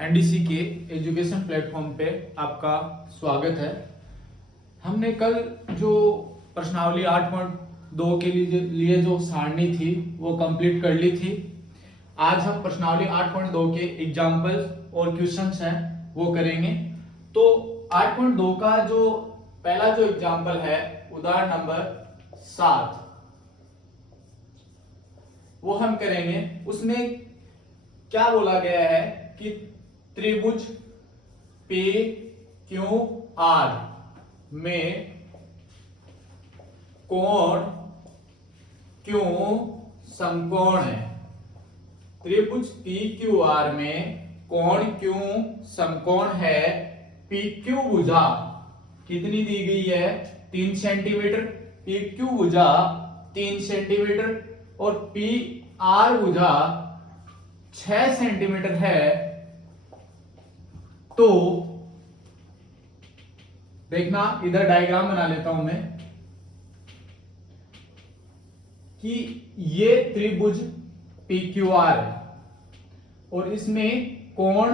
NDC के education platform पे आपका स्वागत है। हमने कल जो प्रश्नावली 8.2 के लिए जो सारणी थी वो कंप्लीट कर ली थी। आज हम प्रश्नावली 8.2 के एग्जाम्पल्स और क्वेश्चंस हैं वो करेंगे। तो 8.2 का जो पहला जो एग्जाम्पल है उदाहरण नंबर 7 वो हम करेंगे। उसमें क्या बोला गया है कि त्रिभुज पी क्यू आर में कोण क्यू समकोण है। त्रिभुज पी क्यू आर में कोण क्यू समकोण है। पी क्यू भुजा कितनी दी गई है? 3 सेंटीमीटर। पी क्यू भुजा 3 सेंटीमीटर और पी आर भुजा 6 सेंटीमीटर है। तो देखना, इधर डायग्राम बना लेता हूं मैं कि ये त्रिभुज PQR है और इसमें कोण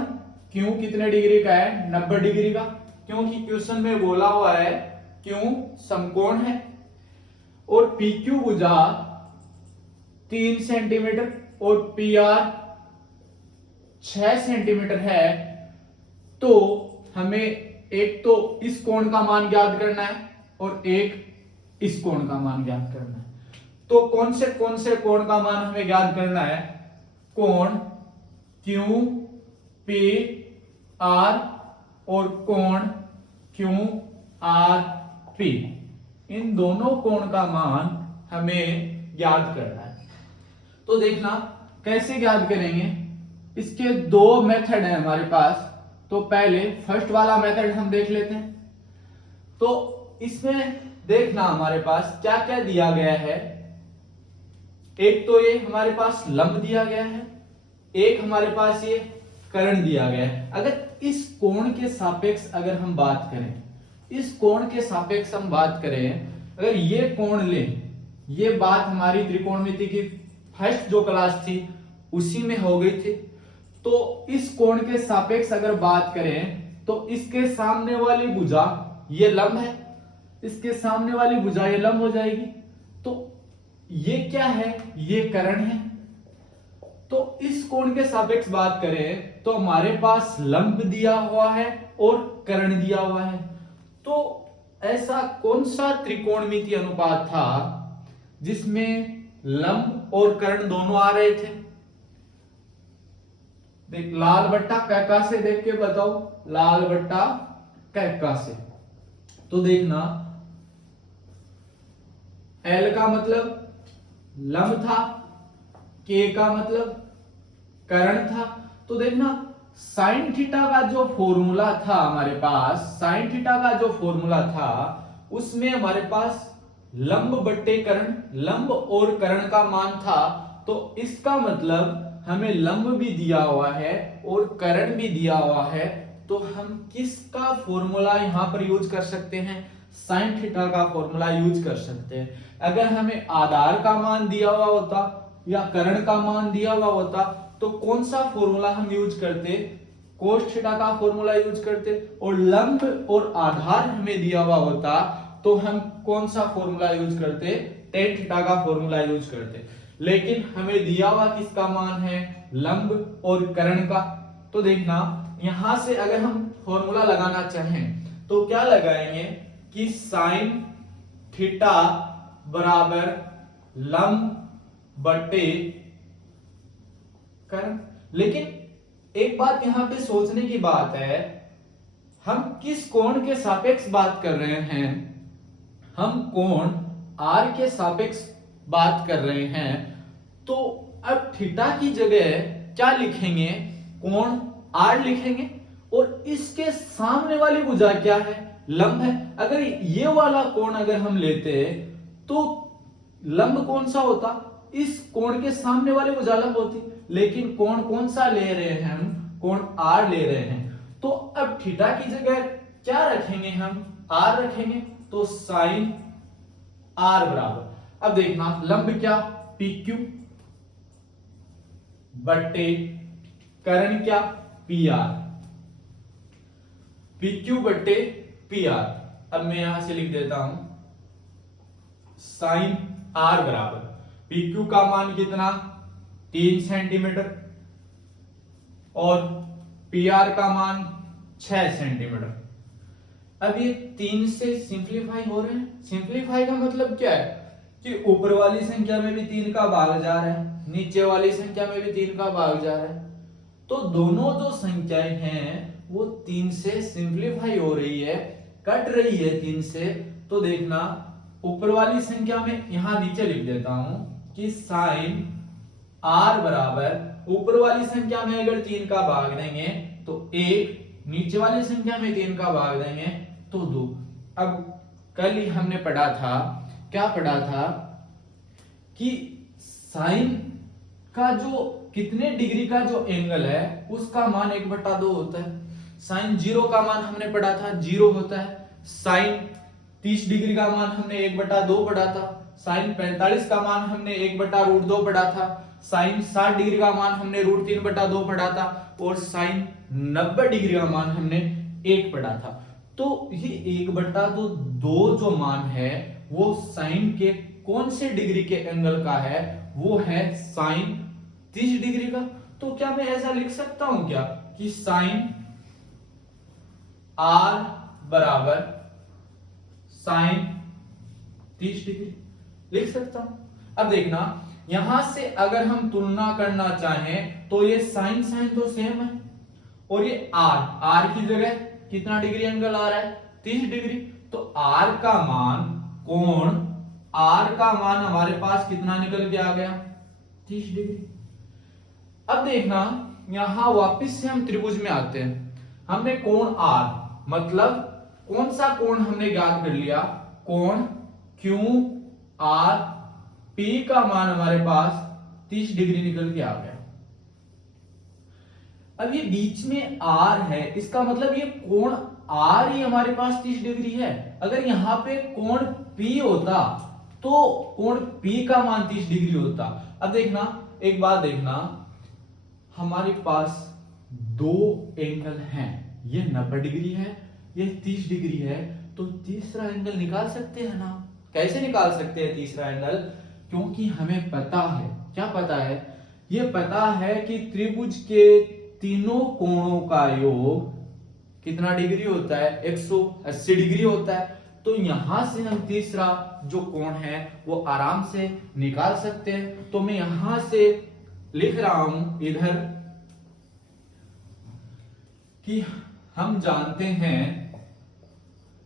क्यों कितने डिग्री का है? 90 डिग्री का, क्योंकि क्वेश्चन में बोला हुआ है क्यों समकोण है। और PQ भुजा 3 सेंटीमीटर और PR 6 सेंटीमीटर है। तो हमें एक तो इस कोण का मान ज्ञात करना है और एक इस कोण का मान ज्ञात करना है। तो कौन से कोण का मान हमें ज्ञात करना है? कोण क्यू पी आर और कोण क्यू आर पी, इन दोनों कोण का मान हमें ज्ञात करना है। तो देखना कैसे ज्ञात करेंगे। इसके दो मेथड है हमारे पास। तो पहले फर्स्ट वाला मेथड हम देख लेते हैं। तो इसमें देखना हमारे पास क्या क्या दिया गया है। एक तो ये हमारे पास लंब दिया गया है, एक हमारे पास ये कर्ण दिया गया है। अगर इस कोण के सापेक्ष अगर हम बात करें, इस कोण के सापेक्ष हम बात करें, अगर ये कोण लें, ये बात हमारी त्रिकोणमिति की फर्स्ट जो क्लास थी उसी में हो गई थी। तो इस कोण के सापेक्ष अगर बात करें तो इसके सामने वाली भुजा ये लंब है, इसके सामने वाली भुजा ये लंब हो जाएगी। तो ये क्या है? ये कर्ण है। तो इस कोण के सापेक्ष बात करें तो हमारे पास लंब दिया हुआ है और कर्ण दिया हुआ है। तो ऐसा कौन सा त्रिकोणमिति अनुपात था जिसमें लंब और कर्ण दोनों आ रहे थे? देख, लाल बट्टा कैका से देख के बताओ, लाल बट्टा कैका से। तो देखना, L का मतलब लंब था, K का मतलब कर्ण था। तो देखना साइन थीटा का जो फॉर्मूला था हमारे पास, साइन थीटा का जो फॉर्मूला था उसमें हमारे पास लंब बट्टे कर्ण, लंब और कर्ण का मान था। तो इसका मतलब हमें लंब भी दिया हुआ है और कर्ण भी दिया हुआ है। तो हम किसका फॉर्मूला यहां पर यूज कर सकते हैं? साइन थीटा का फॉर्मूला यूज कर सकते हैं। अगर हमें आधार का मान दिया हुआ होता या कर्ण का मान दिया हुआ होता तो कौन सा फॉर्मूला हम यूज करते? कोस थीटा का फॉर्मूला यूज करते। और लंब और आधार हमें दिया हुआ होता तो हम कौन सा फॉर्मूला यूज करते? टेन थीटा का फॉर्मूला यूज करते। लेकिन हमें दिया हुआ किसका मान है? लंब और कर्ण का। तो देखना, यहां से अगर हम फॉर्मूला लगाना चाहें तो क्या लगाएंगे कि साइन थीटा बराबर लंब बट्टे कर्ण। लेकिन एक बात यहां पे सोचने की बात है, हम किस कोण के सापेक्ष बात कर रहे हैं? हम कोण R के सापेक्ष बात कर रहे हैं। तो अब थीटा की जगह क्या लिखेंगे? कोण R लिखेंगे। और इसके सामने वाली भुजा क्या है? लंब है। अगर ये वाला कोण अगर हम लेते तो लंब कौन सा होता? इस कोण के सामने वाली भुजा लंब होती। लेकिन कोण कौन सा ले रहे हैं हम? कोण R ले रहे हैं। तो अब थीटा की जगह क्या रखेंगे हम? R रखेंगे। तो साइन R बराबर, अब देखना लंब क्या? PQ बट्टे कर्ण क्या? पी आर, पी क्यू बट्टे पी आर। अब मैं यहां से लिख देता हूं साइन आर बराबर पी क्यू का मान कितना 3 सेंटीमीटर और पी आर का मान 6 सेंटीमीटर। अब ये 3 से सिंप्लीफाई हो रहे हैं। सिंप्लीफाई का मतलब क्या है कि ऊपर वाली संख्या में भी 3 का भाग जा रहा है, नीचे वाली संख्या में भी 3 का भाग जा रहा है। तो दोनों जो संख्याएं हैं वो 3 से सिंप्लीफाई हो रही है, कट रही है 3 से। तो देखना ऊपर वाली संख्या में यहां नीचे लिख देता हूं कि साइन आर बराबर ऊपर वाली संख्या में अगर 3 का भाग देंगे तो 1, नीचे वाली संख्या में 3 का भाग देंगे तो 2। अब कल ही हमने पढ़ा था, क्या पढ़ा था कि साइन का जो कितने डिग्री का जो एंगल है उसका मान 1/2 होता है। साइन 0 का मान हमने पढ़ा था 0 होता है। साइन 30 डिग्री का मान हमने 1/2 पढ़ा था। साइन 45 का मान हमने 1/√2 पढ़ा था। साइन 60 डिग्री का मान हमने √3/2 पढ़ा था। और साइन 90 डिग्री का मान हमने 1 पढ़ा था। तो ये 1/2 जो मान है वो साइन के कौन से डिग्री के एंगल का है, वो है साइन 30 डिग्री का। तो क्या मैं ऐसा लिख सकता हूं क्या कि साइन आर बराबर साइन 30 डिग्री लिख सकता हूं। अब देखना यहां से अगर हम तुलना करना चाहें तो ये साइन साइन तो सेम है और ये आर की जगह कितना डिग्री एंगल आ रहा है 30 डिग्री। तो आर का मान कोण आर का मान हमारे पास कितना निकल के आ गया 30 डिग्री। अब देखना यहां वापस से हम त्रिभुज में आते हैं। हमने कोण आर मतलब कौन सा कोण हमने ज्ञात कर लिया, कोण क्यू आर पी का मान हमारे पास 30 डिग्री निकल के आ गया। अब ये बीच में आर है, इसका मतलब ये कोण आर ही हमारे पास 30 डिग्री है। अगर यहां पे कोण पी होता तो कोण पी का मान 30 डिग्री होता। अब देखना एक बात देखना, हमारे पास दो एंगल हैं, ये 90 डिग्री है, ये 30 डिग्री है। तो तीसरा एंगल निकाल सकते हैं ना। कैसे निकाल सकते हैं तीसरा एंगल? क्योंकि हमें पता है, क्या पता है, ये पता है कि त्रिभुज के तीनों कोणों का योग कितना डिग्री होता है 180 डिग्री होता है। तो यहां से हम तीसरा जो कोण है वो आराम से निकाल सकते हैं। तो मैं यहां से लिख रहा हूं इधर कि हम जानते हैं,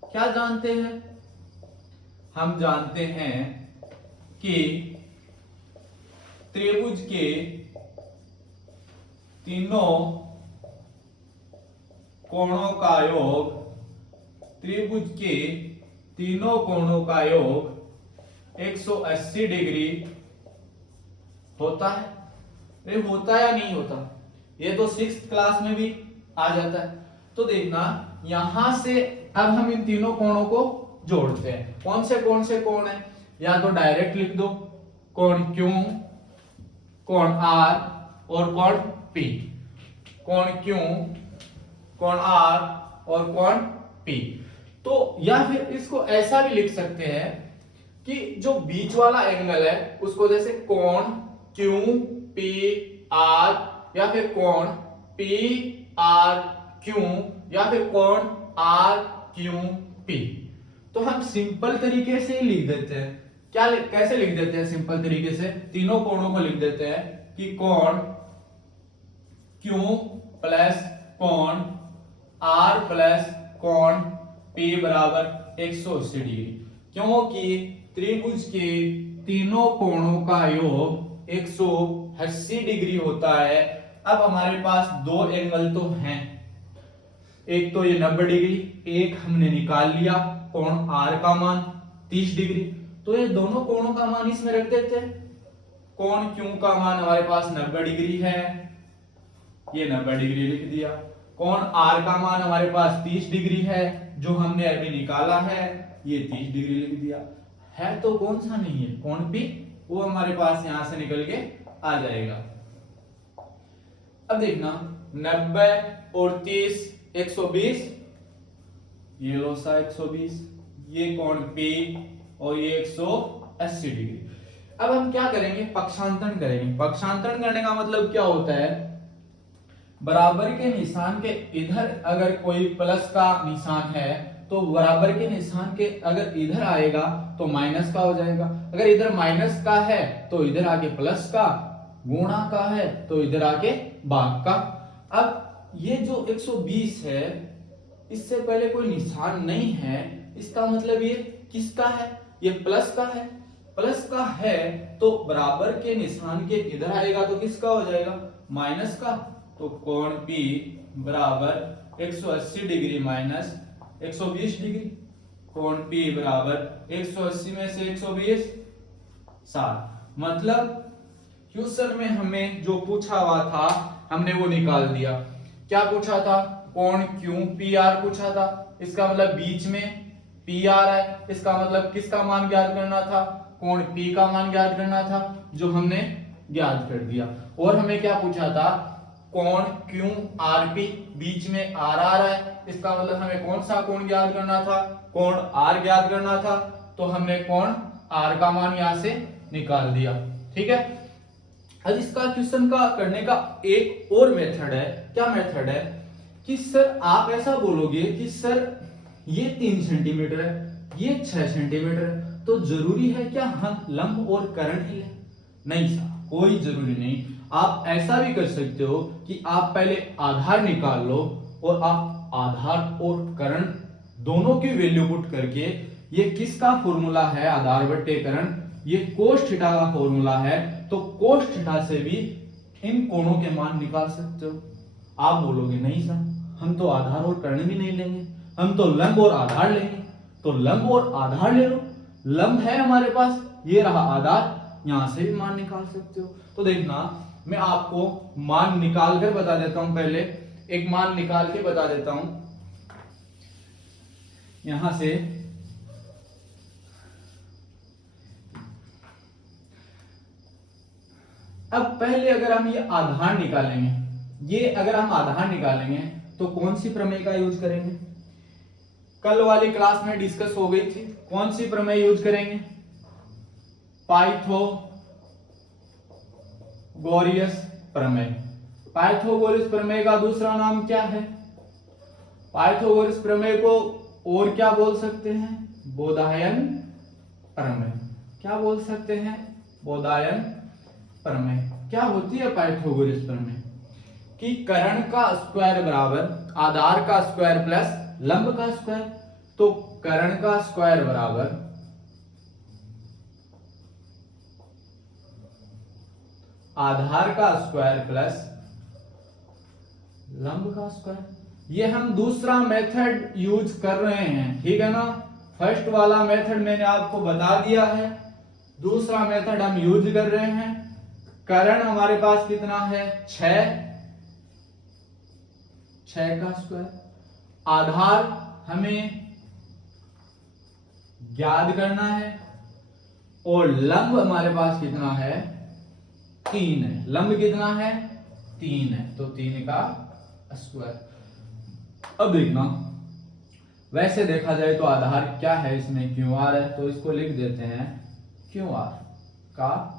क्या जानते हैं, हम जानते हैं कि त्रिभुज के तीनों कोणों का योग, त्रिभुज के तीनों कोणों का योग 180 डिग्री होता है। ये होता है या नहीं होता? ये तो 6th क्लास में भी आ जाता है। तो देखना यहां से अब हम इन तीनों कोणों को जोड़ते हैं। कौन से कोण है? या तो डायरेक्ट लिख दो, कोण क्यू, कोण आर और कोण पी। कोण क्यू, कोण आर और कोण पी। तो या फिर इसको ऐसा भी लिख सकते हैं कि जो बीच वाला एंगल है उसको जैसे कोण क्यू पी आर, या फिर कोण पी आर क्यू, या फिर कोण आर क्यू पी। तो हम सिंपल तरीके से लिख देते हैं। कैसे लिख देते हैं? सिंपल तरीके से तीनों कोणों को लिख देते हैं कि कोण क्यू प्लस कोण आर प्लस कोण पी बराबर 180 डिग्री। क्योंकि त्रिभुज के तीनों कोणों का योग 180 डिग्री होता है। अब हमारे पास दो एंगल तो हैं, एक तो ये 90 डिग्री, एक हमने निकाल लिया कोण आर का मान 30 डिग्री। तो ये दोनों कोणों का मान इसमें रख देते हैं। कोण क्यू का मान हमारे पास 90 डिग्री है, ये 90 डिग्री लिख दिया। कोण आर का मान हमारे पास 30 डिग्री है, जो हमने अभी निकाला है, ये 30 डिग्री लिख दिया। है तो कौन सा नहीं है, कोण पी, वो हमारे पास यहां से निकल के आ जाएगा। अब देखना 90 और 30 120, ये लो सा 120, ये कोण P और ये 180 डिग्री। अब हम क्या करेंगे, पक्षांतरण करेंगे। पक्षांतरण करने का मतलब क्या होता है, बराबर के निशान के इधर अगर कोई प्लस का निशान है तो बराबर के निशान के अगर इधर आएगा तो माइनस का हो जाएगा, अगर इधर माइनस का है तो इधर आके प्लस का, गुणा का है तो इधर आके भाग का। अब ये जो 120 है इससे पहले कोई निशान नहीं है, इसका मतलब ये किसका है, ये प्लस का है। प्लस का है तो बराबर के निशान के इधर आएगा तो किसका हो जाएगा, माइनस का। तो कोण P बराबर 180 डिग्री माइनस 120 डिग्री। कोण P बराबर 180 में से 120 60। मतलब क्वेश्चन में हमें जो पूछा हुआ था हमने वो निकाल दिया। क्या पूछा था, कोण Q PR पूछा था, इसका मतलब बीच में PR है, इसका मतलब किसका मान ज्ञात करना था, कोण P का मान ज्ञात करना था, जो हमने ज्ञात कर दिया। और हमें क्या पूछा था, कोण QRP, बीच में R आ रहा है, इसका मतलब हमें कौन सा कोण ज्ञात करना था, कोण R ज्ञात करना था। तो हमने कोण R का मान यहां से निकाल दिया। ठीक है, अब इसका क्वेश्चन का करने का एक और मेथड है। क्या मेथड है कि सर आप ऐसा बोलोगे कि सर ये 3 सेंटीमीटर है, ये 6 सेंटीमीटर है, तो जरूरी है क्या हम लंब और कर्ण ही लें? नहीं सर, कोई जरूरी नहीं। आप ऐसा भी कर सकते हो कि आप पहले आधार निकाल लो और आप आधार और कर्ण दोनों की वैल्यू पुट करके, ये किसका फॉर्मूला है, आधार बट्टे कर्ण, ये कोस थीटा का फॉर्मूला है, तो कोस थीटा से भी इन कोणों के मान निकाल सकते हो। आप बोलोगे नहीं सर हम तो आधार और कर्ण भी नहीं लेंगे, हम तो लंब और आधार लेंगे। तो लंब और आधार ले लो, लंब है हमारे पास, ये रहा आधार, यहां से भी मान निकाल सकते हो। तो देखना मैं आपको मान निकाल कर बता देता हूं। पहले एक मान निकाल के बता देता हूं यहां से। अब पहले अगर हम ये आधार निकालेंगे, ये अगर हम आधार निकालेंगे तो कौन सी प्रमेय का यूज करेंगे, कल वाली क्लास में डिस्कस हो गई थी, कौन सी प्रमेय यूज करेंगे, पाइथागोरस प्रमेय। पाइथागोरस प्रमेय का दूसरा नाम क्या है, पाइथागोरस प्रमेय को और क्या बोल सकते हैं, बोधायन प्रमेय। क्या बोल सकते हैं, बोधायन प्रमेय। क्या होती है पाइथागोरस प्रमेय, कि कर्ण का स्क्वायर बराबर आधार का स्क्वायर प्लस लंब का स्क्वायर। तो कर्ण का स्क्वायर बराबर आधार का स्क्वायर प्लस लंब का स्क्वायर। ये हम दूसरा मेथड यूज कर रहे हैं, ठीक है ना। फर्स्ट वाला मेथड मैंने आपको बता दिया है, दूसरा मेथड हम यूज कर रहे हैं। कर्ण हमारे पास कितना है, 6 का स्क्वायर। आधार हमें ज्ञात करना है और लंब हमारे पास कितना है, 3 है। लंब कितना है, 3 है, तो 3 का स्क्वायर। अब देखना, वैसे देखा जाए तो आधार क्या है, इसमें QR है, तो इसको लिख देते हैं QR का।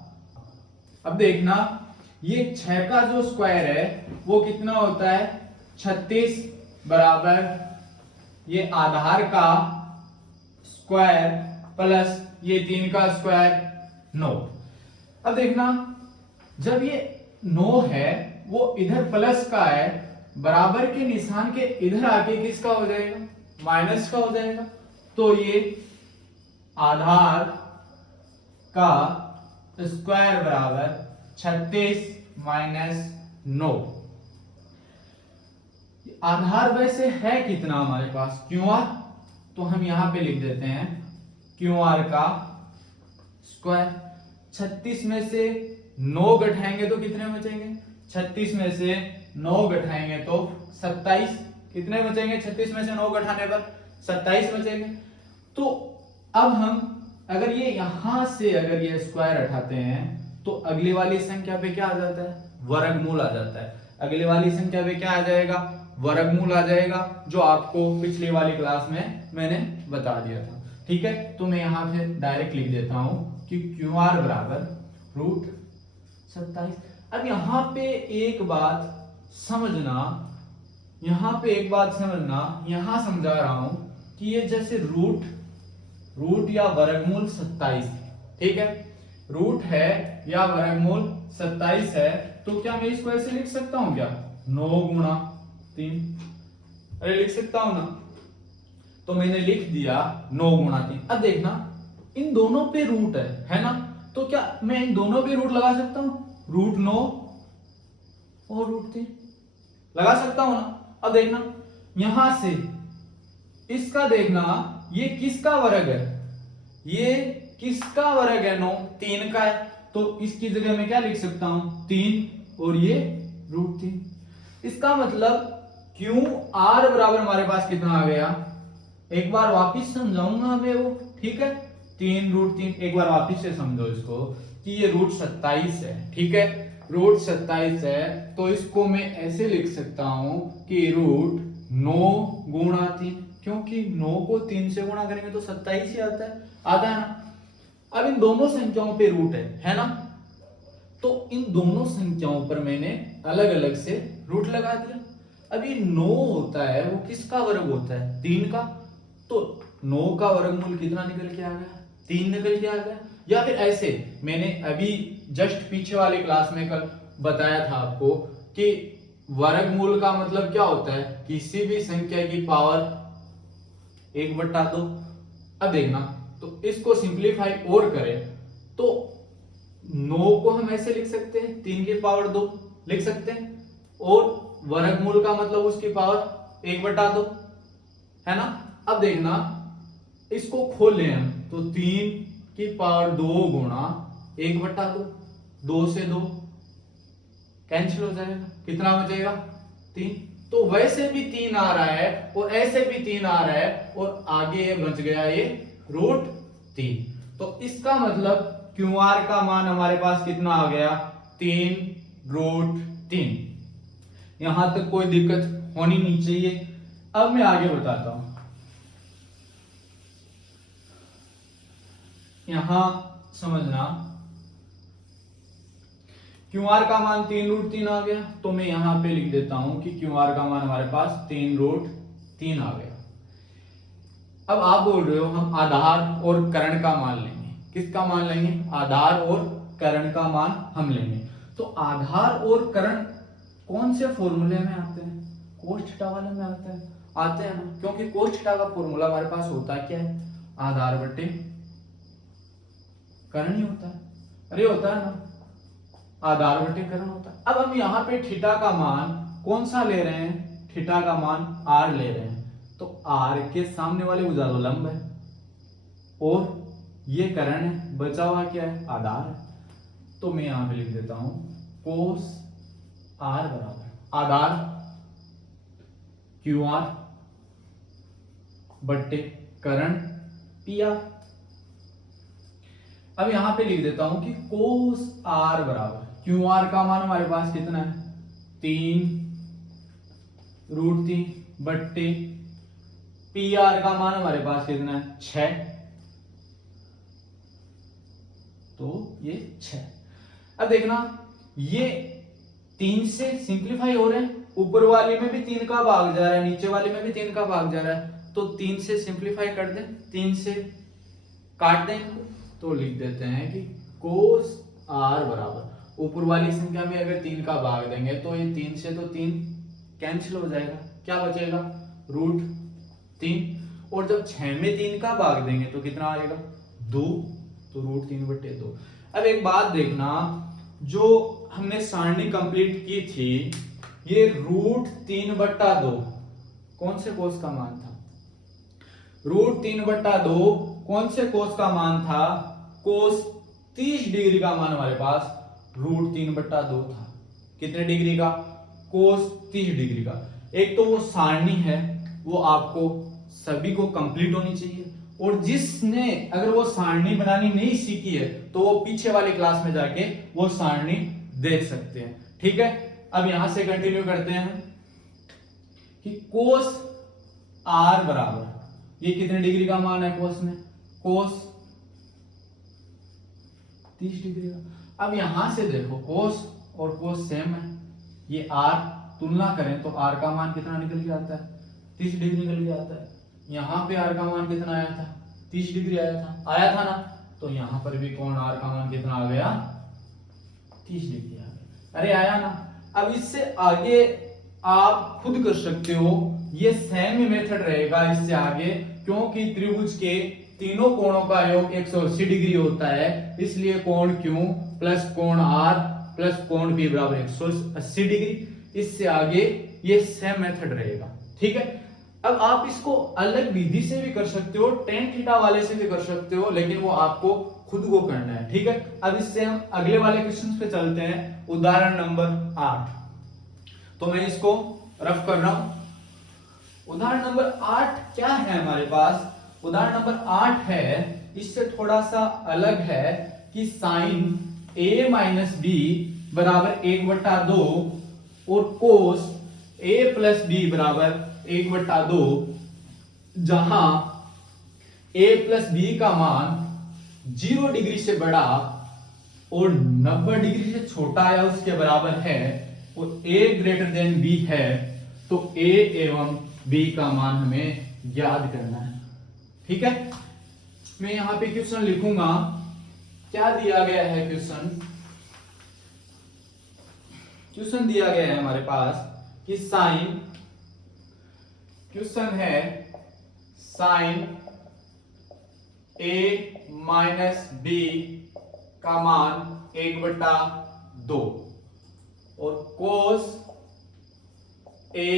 अब देखना ये 6 का जो स्क्वायर है वो कितना होता है, 36 बराबर ये आधार का स्क्वायर प्लस ये 3 का स्क्वायर 9। अब देखना जब ये 9 है वो इधर प्लस का है, बराबर के निशान के इधर आके किसका हो जाएगा, माइनस का हो जाएगा। तो ये आधार का स्क्वायर बराबर 36 माइनस 9। आधार वैसे है कितना हमारे पास, QR, तो हम यहां पे लिख देते हैं QR का स्क्वायर। 36 में से 9 घटाएंगे तो कितने बचेंगे, 36 में से 9 घटाएंगे तो 27। कितने बचेंगे, 36 में से 9 घटाने पर 27 बचेंगे। तो अब हम अगर ये यहां से अगर ये स्क्वायर हटाते हैं तो अगली वाली संख्या पे क्या आ जाता है, वर्गमूल आ जाता है। अगली वाली संख्या पे क्या आ जाएगा, वर्गमूल आ जाएगा, जो आपको पिछली वाली क्लास में मैंने बता दिया था। ठीक है, तो मैं यहाँ पे डायरेक्ट लिख देता हूं कि क्यू आर बराबर रूट 27। अब यहाँ पे एक बात समझना, यहाँ समझा रहा हूं कि ये जैसे रूट या वर्गमूल 27, ठीक है, रूट है या वर्गमूल 27 है, तो क्या मैं इसको ऐसे लिख सकता हूं क्या, 9 गुणा 3, अरे लिख सकता हूं ना, तो मैंने लिख दिया 9 गुणा 3। अब देखना इन दोनों पे रूट है ना, तो क्या मैं इन दोनों पे रूट लगा सकता हूं, रूट 9 और रूट 3 लगा सकता हूं ना। अब देखना यहां से इसका देखना, ये किसका वर्ग है, ये किसका वर्ग है, 9 3 का है, तो इसकी जगह मैं क्या लिख सकता हूं 3 और ये रूट 3। इसका मतलब क्यू आर बराबर हमारे पास कितना आ गया, एक बार वापिस समझाऊंगा मैं वो, ठीक है, 3 रूट 3, एक बार वापिस से समझो इसको कि ये रूट 27 है, ठीक है, रूट 27 है, तो इसको मैं ऐसे लिख सकता हूं कि रूट 9 गुणा 3, क्योंकि 9 को 3 से गुणा करेंगे तो 27 ही आता है ना। अब इन दोनों संख्याओं पे रूट है ना, तो इन दोनों संख्याओं पर मैंने अलग अलग से रूट लगा दिया। अब ये 9 होता है वो किसका वर्ग होता है, 3 का, तो 9 का वर्गमूल कितना निकल के आ गया, 3 निकल के आ गया। या फिर ऐसे मैंने अभी जस्ट पीछे वाली क्लास में कल बताया था आपको कि वर्गमूल का मतलब क्या होता है, किसी भी संख्या की पावर 1/2। अब देखना, तो इसको सिंप्लीफाई और करें तो 9 को हम ऐसे लिख सकते हैं 3 की पावर 2 लिख सकते हैं, और वर्गमूल का मतलब उसकी पावर 1/2 है ना। अब देखना इसको खोल लें हम, तो 3 की पावर 2 गुणा 1/2, 2 से 2 कैंसिल हो जाएगा, कितना बचेगा 3। तो वैसे भी 3 आ रहा है और ऐसे भी 3 आ रहा है, और आगे ये बच गया ये रूट 3। तो इसका मतलब क्यू आर का मान हमारे पास कितना आ गया, 3 रूट 3। यहां तक कोई दिक्कत होनी नहीं चाहिए। अब मैं आगे बताता हूं, यहां समझना, क्यू आर का मान 3 रूट 3 आ गया, तो मैं यहां पे लिख देता हूं कि क्यू आर का मान हमारे पास 3 रूट 3 आ गया। अब आप बोल रहे हो हम आधार और करण का मान लेंगे, किसका मान लेंगे, आधार और करण का मान हम लेंगे। तो आधार और करण कौन से फॉर्मूले में आते हैं, कोस थीटा वाले में आते हैं ना, क्योंकि कोस थीटा का फॉर्मूला हमारे पास होता है क्या है, आधार बटे करण ही होता है, अरे होता है ना, आधार बटे करण होता है। अब हम यहाँ पे थीटा का मान कौन सा ले रहे हैं, थीटा का मान आर ले रहे हैं, तो आर के सामने वाले भुजा तो लंब है और ये करण है, बचा हुआ क्या है, आधार है। तो मैं यहां पे लिख देता हूं कोस आर बराबर आधार क्यू आर बट्टे करण पी आर। अब यहां पे लिख देता हूं कि कोस आर बराबर क्यू आर का मान हमारे पास कितना है, 3 रूट 3 बट्टे पी आर का मान हमारे पास कितना है, 6, तो ये 6। अब देखना ये 3 से सिंप्लीफाई हो रहे हैं, ऊपर वाले में भी 3 का भाग जा रहा है, नीचे वाले में भी 3 का भाग जा रहा है, तो 3 से सिंप्लीफाई कर दें, 3 से काट दें, तो लिख देते हैं कि कोस आर बराबर ऊपर वाली संख्या में अगर 3 का भाग देंगे तो ये 3 से तो 3 कैंसिल हो जाएगा, क्या बचेगा रूट 3, और जब 6 में 3 का भाग देंगे तो कितना आएगा 2, तो रूट 3 बटे 2। अब एक बात देखना, जो हमने सारणी कंप्लीट की थी, ये रूट 3/2 कौन से कोस का मान था, रूट 3/2 कौन से कोस का मान था, कोस 30 डिग्री का मान हमारे पास रूट 3/2 था, कितने डिग्री का, कोस 30 डिग्री का। एक तो वो सारणी है वो आपको सभी को कंप्लीट होनी चाहिए, और जिसने अगर वो सारणी बनानी नहीं सीखी है तो वो पीछे वाली क्लास में जाके वो सारणी देख सकते हैं, ठीक है। अब यहां से कंटिन्यू करते हैं कि कोस आर बराबर, ये कितने डिग्री का मान है कोस में, कोस 30 डिग्री का। अब यहां से देखो कोस और कोस सेम है, ये आर तुलना करें तो आर का मान कितना निकल के आता है, 30 डिग्री निकल के आता है। यहाँ पे आर का मान कितना आया था, 30 डिग्री आया था ना, तो यहाँ पर भी कोण आर का मान कितना आ गया, 30 डिग्री आ गया। अरे आया ना। अब इससे आगे आप खुद कर सकते हो, ये सेम मेथड रहेगा इससे आगे, क्योंकि त्रिभुज के तीनों कोणों का योग 180 डिग्री होता है, इसलिए कोण Q प्लस कोण R प्लस कोण P बराबर 180 डिग्री। इससे आगे ये सेम मेथड रहेगा, ठीक है। अब आप इसको अलग विधि से भी कर सकते हो, टेन थीटा वाले से भी कर सकते हो, लेकिन वो आपको खुद को करना है, ठीक है। अब इससे हम अगले वाले क्वेश्चन पे चलते हैं, उदाहरण नंबर 8। तो मैं इसको रफ कर रहा हूं। उदाहरण नंबर 8 क्या है हमारे पास, उदाहरण नंबर 8 है, इससे थोड़ा सा अलग है कि साइन a माइनस बी बराबर 1/2 और कोस a प्लस बी बराबर 1/2, जहां a प्लस बी का मान 0 डिग्री से बड़ा और 90 डिग्री से छोटा या उसके बराबर है और a ग्रेटर देन b है, तो a एवं b का मान हमें याद करना है, ठीक है। मैं यहां पे क्वेश्चन लिखूंगा, क्या दिया गया है क्वेश्चन, क्वेश्चन दिया गया है हमारे पास कि साइन, क्वेश्चन है साइन a माइनस बी का मान 1/2 और कोस a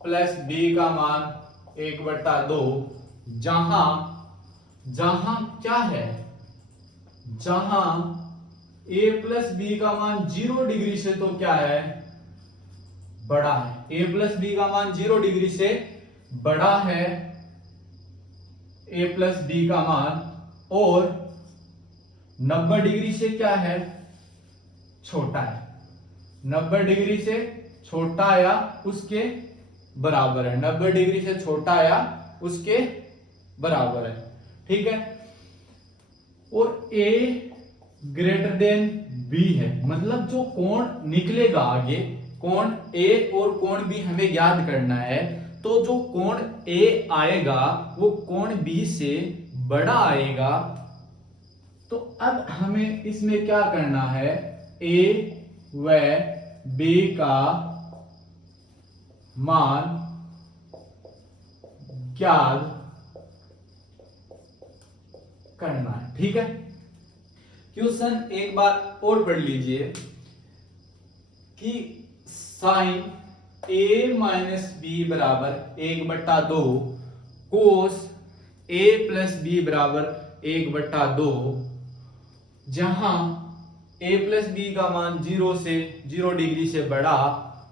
प्लस बी का मान 1/2, जहां जहां क्या है, जहां a प्लस बी का मान 0 डिग्री से तो क्या है, बड़ा है, a प्लस बी का मान 0 डिग्री से बड़ा है, a प्लस बी का मान, और 90 डिग्री से क्या है, छोटा है, 90 डिग्री से छोटा या उसके बराबर है, 90 डिग्री से छोटा या उसके बराबर है, ठीक है। और a ग्रेटर देन b है, मतलब जो कोण निकलेगा आगे, कोण a और कोण b हमें याद करना है, तो जो कोण a आएगा वो कोण b से बड़ा आएगा। तो अब हमें इसमें क्या करना है, a व b का मान याद करना है, ठीक है। क्वेश्चन एक बार और पढ़ लीजिए कि साइन a माइनस बी बराबर 1/2 कोस a प्लस बी बराबर 1/2, जहां a प्लस बी का मान 0 डिग्री से बड़ा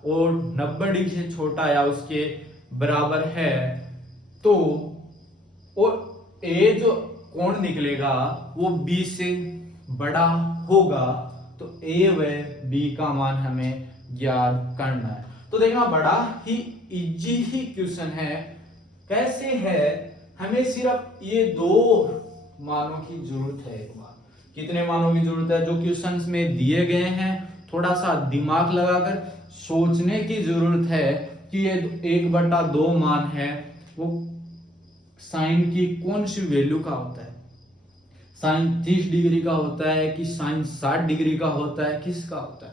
और 90 डिग्री से छोटा या उसके बराबर है, तो और a जो कोण निकलेगा वो b से बड़ा होगा, तो a व b का मान हमें याद करना है। तो देखना बड़ा ही इजी ही क्वेश्चन है, कैसे है, हमें सिर्फ ये 2 मानों की जरूरत है। एक बार कितने मानों की जरूरत है, जो क्वेश्चंस में दिए गए हैं, थोड़ा सा दिमाग लगाकर सोचने की जरूरत है कि ये 1/2 मान है वो साइन की कौन सी वैल्यू का होता है, साइन 30 डिग्री का होता है कि साइन 60 डिग्री का होता है, किसका होता है।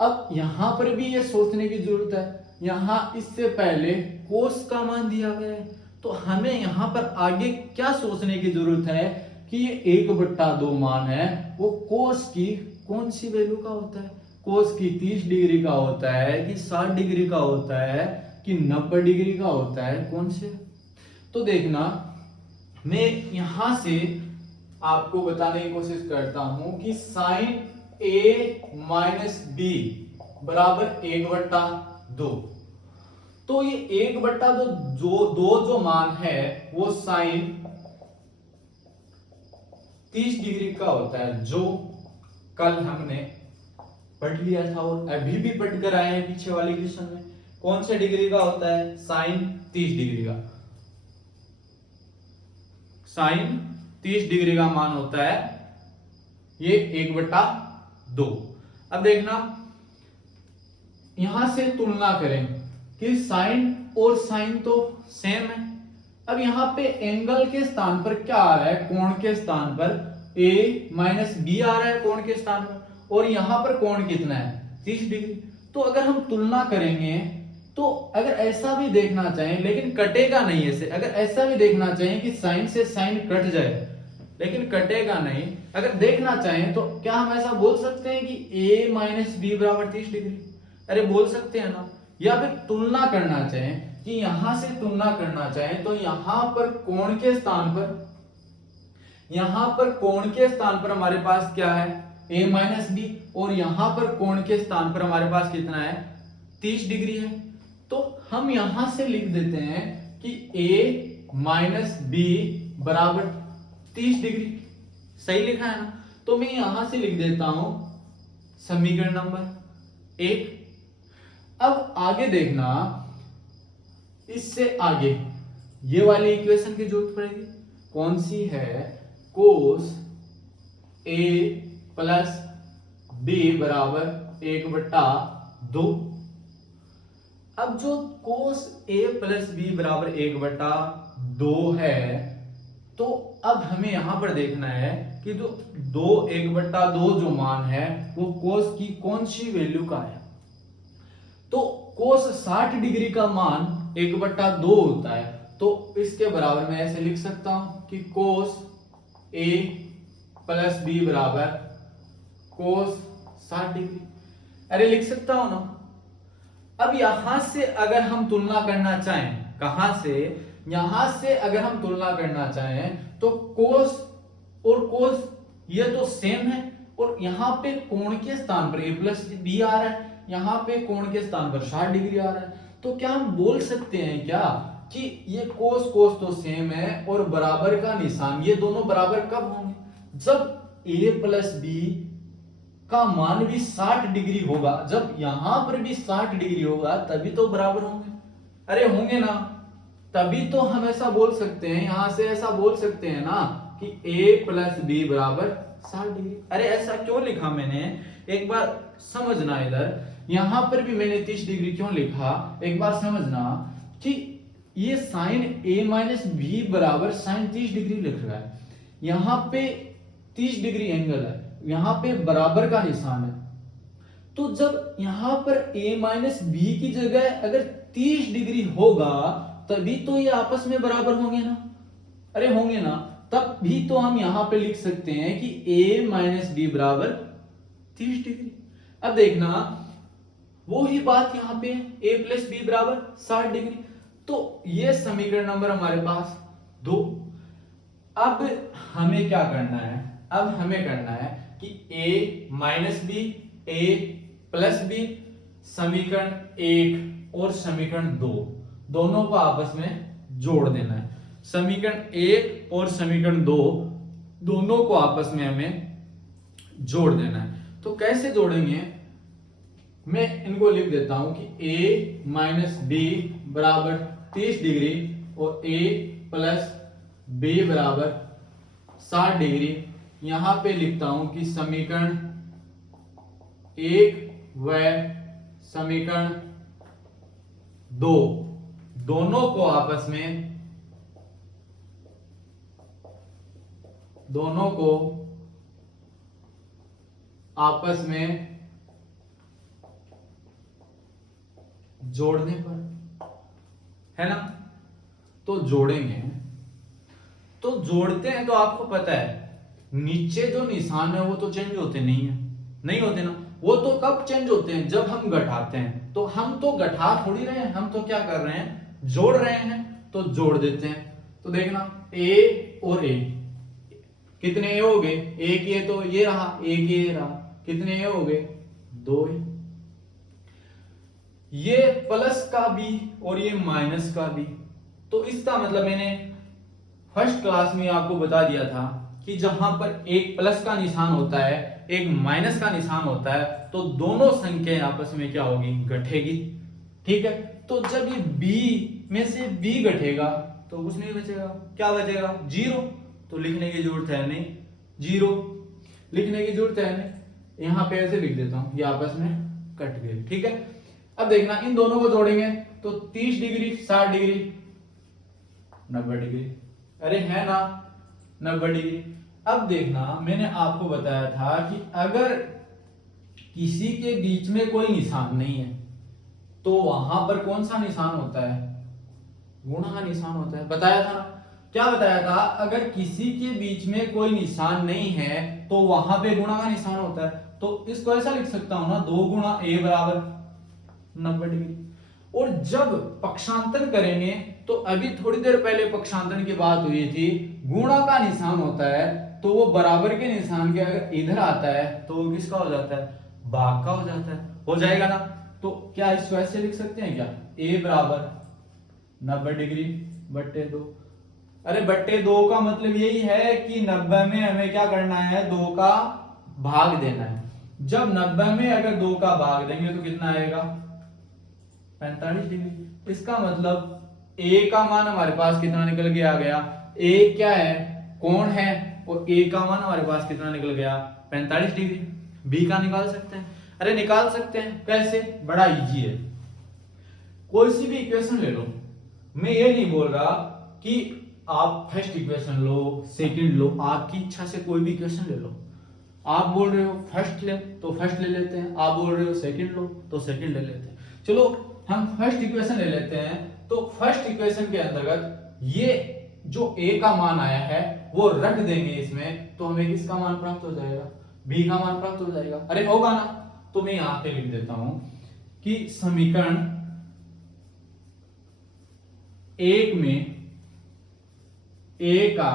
अब यहां पर भी ये सोचने की जरूरत है, यहां इससे पहले कोस का मान दिया गया है, तो हमें यहां पर आगे क्या सोचने की जरूरत है कि ये 1/2 मान है वो कोस की कौन सी वैल्यू का होता है, कोस की 30 डिग्री का होता है कि 60 डिग्री का होता है कि 90 डिग्री का होता है, कौन से। तो देखना मैं यहां से आपको बताने की कोशिश करता हूं कि साइन a माइनस बी बराबर 1/2, तो ये 1/2 जो मान है वो साइन 30 डिग्री का होता है, जो कल हमने पढ़ लिया था और अभी भी पढ़ कर आए हैं पीछे वाले क्वेश्चन में। कौन से डिग्री का होता है? साइन 30 डिग्री का। साइन 30 डिग्री का मान होता है ये 1/2। अब देखना, यहां से तुलना करें कि साइन और साइन तो सेम है। अब यहाँ पे एंगल के स्थान पर क्या आ रहा है? कोण के स्थान पर a माइनस बी आ रहा है कोण के स्थान पर, और यहां पर कोण कितना है? 30 डिग्री। तो अगर हम तुलना करेंगे तो अगर ऐसा भी देखना चाहें, लेकिन कटेगा नहीं ऐसे, अगर ऐसा भी देखना चाहें कि साइन से साइन कट जाए, लेकिन कटेगा नहीं, अगर देखना चाहें तो क्या हम ऐसा बोल सकते हैं कि a माइनस बी बराबर 30 डिग्री? अरे बोल सकते हैं ना। या फिर तुलना करना चाहें कि यहां से तुलना करना चाहें तो यहां पर कोण के स्थान पर, यहां पर कोण के स्थान पर हमारे पास क्या है? a माइनस बी, और यहां पर कोण के स्थान पर हमारे पास कितना है? 30 डिग्री है। तो हम यहां से लिख देते हैं कि a माइनस बी बराबर 30 डिग्री। सही लिखा है ना? तो मैं यहां से लिख देता हूं समीकरण नंबर 1। अब आगे देखना, इससे आगे ये वाली इक्वेशन की जरूरत पड़ेगी। कौन सी है? कोस a प्लस बी बराबर 1/2। अब जो कोस a प्लस बी बराबर 1/2 है, तो अब हमें यहां पर देखना है कि जो 1/2 जो मान है वो कोस की कौन सी वैल्यू का है। तो कोस 60 डिग्री का मान 1/2 होता है, तो इसके बराबर मैं ऐसे लिख सकता हूं कि कोस a प्लस बी बराबर कोस 60 डिग्री। अरे लिख सकता हूं ना। अब यहां से अगर हम तुलना करना चाहें, कहां से? यहां से अगर हम तुलना करना चाहें तो कोस और कोस ये तो सेम है, और यहां पे कोण के स्थान पर a प्लस बी आ रहा है, यहां पे कोण के स्थान पर 60 डिग्री आ रहा है। तो क्या हम बोल सकते हैं क्या कि ये कोस कोस तो सेम है और बराबर का निशान, ये दोनों बराबर कब होंगे? जब a प्लस बी का मान भी 60 डिग्री होगा, जब यहां पर भी 60 डिग्री होगा तभी तो बराबर होंगे। अरे होंगे ना, तभी तो हम ऐसा बोल सकते हैं, यहां से ऐसा बोल सकते हैं ना कि a प्लस बी बराबर 60 डिग्री। अरे ऐसा क्यों लिखा मैंने? एक बार समझना, इधर यहां पर भी मैंने 30 डिग्री क्यों लिखा, एक बार समझना कि ये साइन a माइनस बी बराबर साइन 30 डिग्री लिख रहा है, यहां पे 30 डिग्री एंगल है, यहां पे बराबर का निशान है। तो जब यहां पर a माइनस बी की जगह अगर 30 डिग्री होगा तभी तो ये आपस में बराबर होंगे ना। अरे होंगे ना, तब भी तो हम यहां पे लिख सकते हैं कि a माइनस बी बराबर 30 डिग्री। अब देखना वो ही बात यहां पे a प्लस बी बराबर 60 डिग्री। तो ये समीकरण नंबर हमारे पास 2। अब हमें क्या करना है? अब हमें करना है कि a minus b, a plus b, समीकरण 1 और समीकरण 2 दोनों को आपस में जोड़ देना है। समीकरण 1 और समीकरण 2 दोनों को आपस में हमें जोड़ देना है। तो कैसे जोड़ेंगे? मैं इनको लिख देता हूं कि a माइनस बी बराबर 30 डिग्री और a प्लस बी बराबर 60 डिग्री। यहां पे लिखता हूं कि समीकरण 1 व समीकरण 2 दोनों को आपस में जोड़ने पर, है ना? तो जोड़ेंगे, तो जोड़ते हैं तो आपको पता है नीचे जो निशान है वो तो चेंज होते नहीं होते ना। वो तो कब चेंज होते हैं? जब हम घटाते हैं। तो हम तो घटा थोड़ी रहे हैं, हम तो क्या कर रहे हैं? जोड़ रहे हैं। तो जोड़ देते हैं। तो देखना a और a कितने a हो गए? एक ये तो ये रहा, एक ये रहा, कितने a हो गए? 2 a। ये प्लस का भी और ये माइनस का भी। तो इसका मतलब मैंने फर्स्ट क्लास में आपको बता दिया था कि जहां पर एक प्लस का निशान होता है एक माइनस का निशान होता है, तो दोनों संख्याएं आपस में क्या होगी, घटेगी। ठीक है, तो जब ये b में से b घटेगा तो कुछ नहीं बचेगा, क्या बचेगा, 0। तो लिखने की जरूरत है नहीं, 0 लिखने की जरूरत है नहीं, यहां पे ऐसे लिख देता हूं, ये आपस में कट गए। ठीक है, अब देखना इन दोनों को जोड़ेंगे तो 30 डिग्री 60 डिग्री 90 डिग्री, अरे है ना 90 डिग्री। अब देखना मैंने आपको बताया था कि अगर किसी के बीच में कोई निशान नहीं है तो वहां पर कौन सा निशान होता है, गुणा का निशान होता है, बताया था ना। क्या बताया था, अगर किसी के बीच में कोई निशान नहीं है तो वहां पे गुणा का निशान होता है। तो इसको ऐसा लिख सकता हूं ना, 2 गुणा a बराबर 90 डिग्री। और जब पक्षांतर करेंगे तो अभी थोड़ी देर पहले पक्षांतर की बात हुई थी, गुणा का निशान होता है तो वो बराबर के निशान के अगर इधर आता है तो वो किसका हो जाता है, भाग का हो जाता है, हो जाएगा ना। तो क्या इसको ऐसे लिख सकते हैं क्या, a बराबर 90 डिग्री बट्टे 2। अरे बट्टे 2 का मतलब यही है कि 90 में हमें क्या करना है, 2 का भाग देना है। जब 90 में अगर 2 का भाग देंगे तो कितना आएगा, 45 डिग्री। इसका मतलब a का मान हमारे पास कितना निकल के आ गया, a क्या है, कोण है, और a का मान हमारे पास कितना निकल गया, 45 डिग्री। b का निकाल सकते हैं, अरे निकाल सकते हैं, कैसे, बड़ा इजी है। कोई सी भी इक्वेशन ले लो, मैं ये नहीं बोल रहा कि आप फर्स्ट इक्वेशन लो सेकंड लो, आपकी इच्छा से कोई भी इक्वेशन ले लो। आप बोल रहे हो फर्स्ट ले तो फर्स्ट ले लेते हैं, आप बोल रहे हो सेकंड लो तो सेकंड ले लेते हैं। चलो हम फर्स्ट इक्वेशन ले लेते हैं। तो फर्स्ट इक्वेशन के अंतर्गत ये जो a का मान आया है वो रख देंगे इसमें, तो हमें किसका मान प्राप्त हो जाएगा, b का मान प्राप्त हो जाएगा। अरे होगा ना, तो मैं यहां पे लिख देता हूं कि समीकरण 1 में a का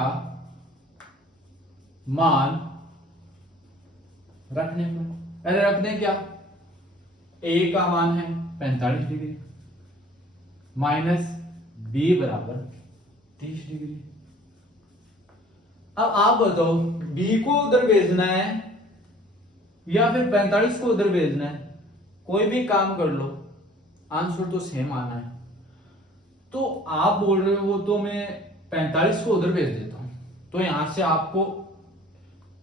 मान रखने पर, अरे रख दें क्या, a का मान है 45 डिग्री माइनस b बराबर 30 डिग्री। अब आप बताओ b को उधर भेजना है या फिर 45 को उधर भेजना है, कोई भी काम कर लो आंसर तो सेम आना है। तो आप बोल रहे हो तो मैं 45 को उधर भेज देता हूं, तो यहां से आपको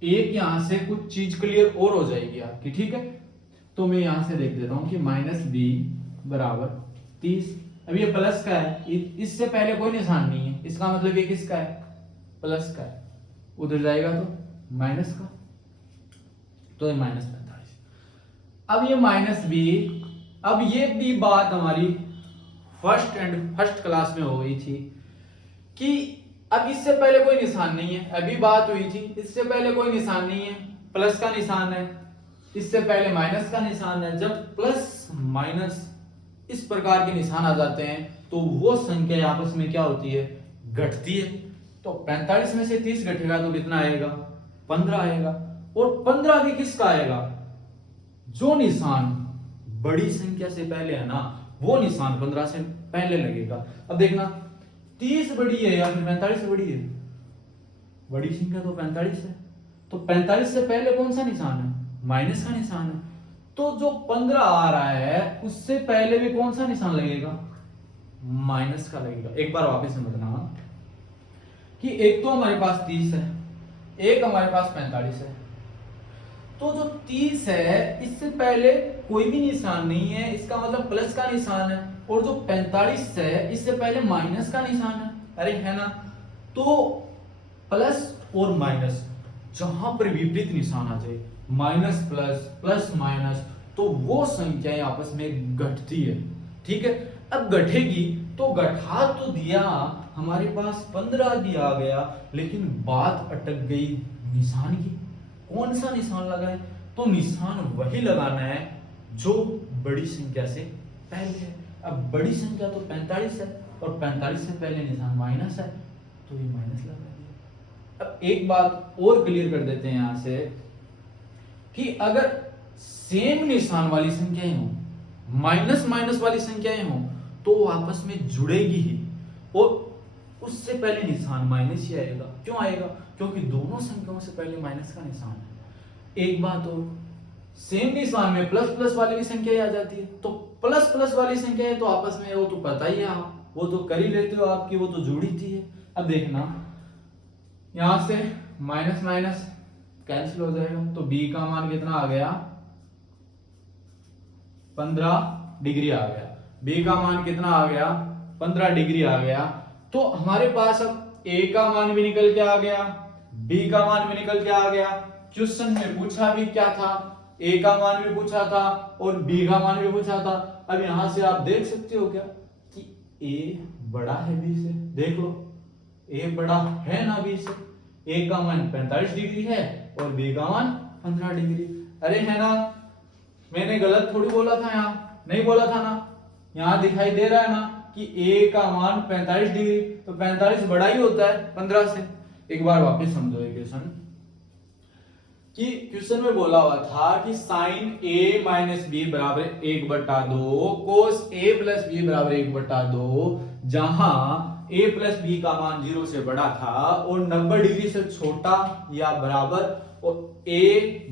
एक यहां से कुछ चीज क्लियर और हो जाएगी आपकी। ठीक है, तो मैं यहां से देख देता हूं कि माइनस b बराबर 30। अब ये प्लस का है, इससे पहले कोई निशान नहीं है, इसका मतलब ये किसका है, प्लस का है, उधर जाएगा तो माइनस का, तो ये माइनस 45। अब ये माइनस b, अब ये भी बात हमारी फर्स्ट क्लास में हो गई थी कि अब इससे पहले कोई निशान नहीं है, अभी बात हुई थी इससे पहले कोई निशान नहीं है, प्लस का निशान है, इससे पहले माइनस का निशान है। जब प्लस माइनस इस प्रकार के निशान आ जाते हैं तो वो संख्या आपस में क्या होती है, घटती है। तो 45 में से 30 घटेगा तो कितना आएगा, 15 आएगा। और 15 भी किसका आएगा, जो निशान बड़ी संख्या से पहले है ना वो निशान 15 से पहले लगेगा। अब देखना 30 बड़ी है या फिर 45 बड़ी है, बड़ी संख्या तो 45 है, तो 45 से पहले कौन सा निशान है, माइनस का निशान है। तो जो 15 आ रहा है उससे पहले भी कौन सा निशान लगेगा, माइनस का लगेगा। एक बार वापस समझना कि एक तो हमारे पास 30 है, एक हमारे पास 45 है। तो जो 30 है इससे पहले कोई भी निशान नहीं है, इसका मतलब प्लस का निशान है। और जो 45 है इससे पहले माइनस का निशान है, अरे है ना। तो प्लस और माइनस जहां पर विपरीत निशान आ जाए, माइनस प्लस प्लस माइनस, तो वो संख्याएं आपस में घटती है। ठीक है, अब घटेगी तो घटा तो दिया, हमारे पास 15 भी आ गया, लेकिन बात अटक गई निशान की। कौन सा निशान लगाए, तो निशान वही लगाना है जो बड़ी संख्या से पहले है। अब बड़ी संख्या तो 45 है और 45 से पहले निशान माइनस है, तो ये माइनस लगा दिया। अब एक बात और क्लियर कर देते हैं यहां से कि अगर सेम निशान वाली संख्याएं हो, माइनस माइनस वाली संख्याएं हो, तो वो आपस में जुड़ेगी ही, और उससे पहले निशान माइनस ही आएगा। क्यों आएगा, क्योंकि दोनों संख्याओं से पहले माइनस का निशान है। एक बात और, सेम निशान में प्लस प्लस वाली भी संख्या आ जाती है, तो प्लस प्लस वाली संख्या है तो आपस में वो तो पता ही है, आप वो तो कर ही लेते हो, आपकी वो तो जुड़ी थी है। अब देखना यहां से माइनस माइनस कैंसिल हो जाएगा, तो बी का मान कितना आ गया 15 डिग्री आ गया, बी का मान कितना आ गया 15 डिग्री आ गया। तो हमारे पास अब ए का मान भी निकल के आ गया, बी का मान भी निकल के आ गया। क्वेश्चन में पूछा भी क्या था, ए का मान भी पूछा था और बी का मान भी पूछा था। अब यहां से आप देख सकते हो क्या कि ए बड़ा है बी से, देख लो ए बड़ा है ना बी से, ए का मान 45 डिग्री है और बी का मान 15 डिग्री। अरे है ना, मैंने गलत थोड़ी बोला था, यहाँ नहीं बोला था ना, यहाँ दिखाई दे रहा है ना कि ए का मान 45 डिग्री, तो 45 बड़ा ही होता है 15 से। एक बार वापस समझो ये क्वेश्चन, कि क्वेश्चन में बोला हुआ था कि साइन a माइनस बी बराबर 1/2 कोस a प्लस बी बराबर 1/2, जहां a प्लस बी का मान 0 से बड़ा था और 90 डिग्री से छोटा या बराबर और a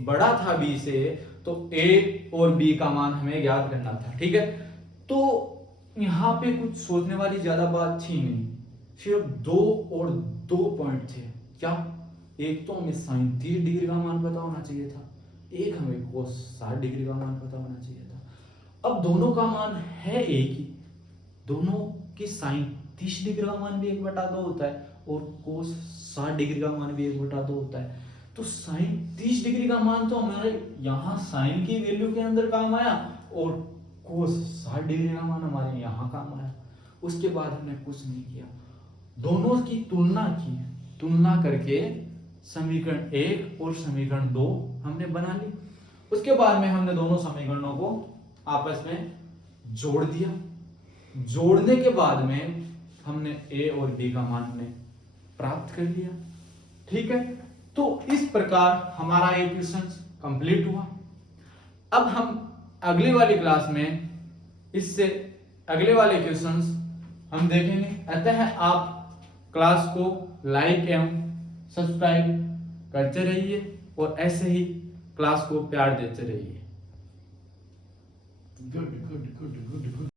बड़ा था b से, तो a और b का मान हमें ज्ञात करना था। ठीक है, तो यहां पे कुछ सोचने वाली ज्यादा बात थी नहीं, सिर्फ दो पॉइंट थे। क्या, एक तो हमें साइन 30 डिग्री का मान पता होना चाहिए था, एक हमें कोस 60 डिग्री का मान पता होना चाहिए था। अब दोनों का मान है एक ही, दोनों की साइन 30 डिग्री का मान भी 1/2 होता है और कोस 60 डिग्री का मान भी 1/2 होता है। तो साइन 30 डिग्री का मान तो हमारे यहाँ साइन की वैल्यू के अंदर काम आया और कोस 60 डिग्री का मान हमारे यहाँ काम आया। उसके बाद हमने कुछ नहीं किया, दोनों की तुलना की, तुलना करके समीकरण 1 और समीकरण 2 हमने बना ली। उसके बाद में हमने दोनों समीकरणों को आपस में जोड़ दिया, जोड़ने के बाद में हमने ए और बी का मान हमने प्राप्त कर लिया। ठीक है, तो इस प्रकार हमारा ये क्वेश्चन कंप्लीट हुआ। अब हम अगली वाली क्लास में इससे अगले वाले क्वेश्चंस हम देखेंगे। अतः आप क्लास को लाइक एवं सब्सक्राइब करते रहिए और ऐसे ही क्लास को प्यार देते रहिए। Good good good good good.